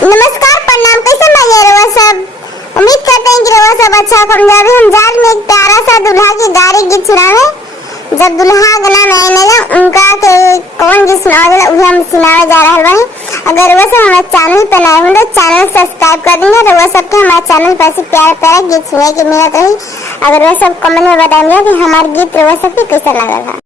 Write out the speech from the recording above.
नमस्कार, प्रणाम। कैसे बाजे रउआ सब? उम्मीद करते हैं कि रउआ सब अच्छा करेंगे। अभी हम जा रहे हैं एक प्यारा सा दुल्हा की गाड़ी गीत सुनावे। जब दुल्हा गला में आने उनका के कौन गीत सुनावे उसे हम सुनावे जा रहे हैं। अगर रउआ सब हमारे चैनल पर नए हो तो चैनल सब्सक्राइब कर देंगे। रउआ सब के हमारे चैनल पर ऐसे प्यारा प्यारा गीत सुनने की मिलत रही। अगर रउआ सब कमेंट में बताएंगे कि हमारे गीत रउआ सब के कैसा लगा।